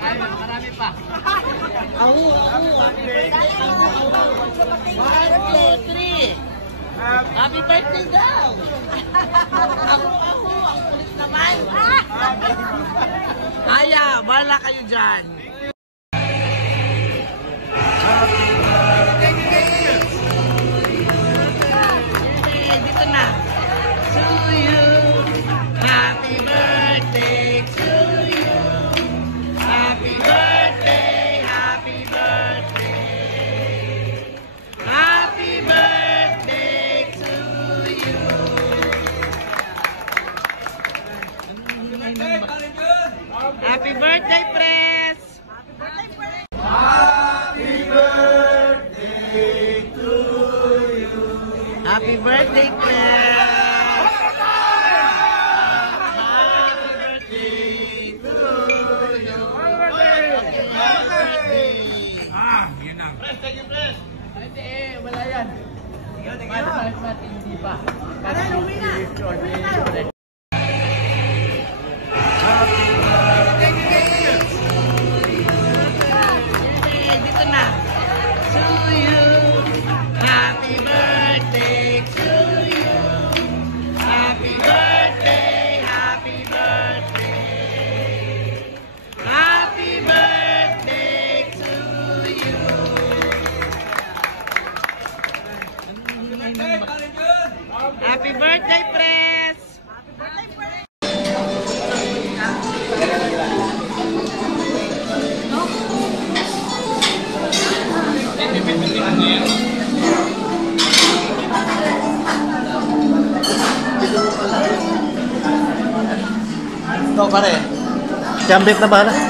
Ay, marami pa. Happy birthday! Happy birthday daw! Ang kulit naman! Aya, wala kayo dyan! Dito na! To you! Happy birthday to you! Happy birthday! Happy birthday! Happy birthday to you! Happy birthday, Pres! Happy birthday to you! Happy birthday, Pres! Wala yan. Hindi pa. Dito na. To you. Happy birthday to you. Happy birthday. Happy birthday. Happy birthday to you. Happy birthday, Pres! Ito pare. Jambit na ba na?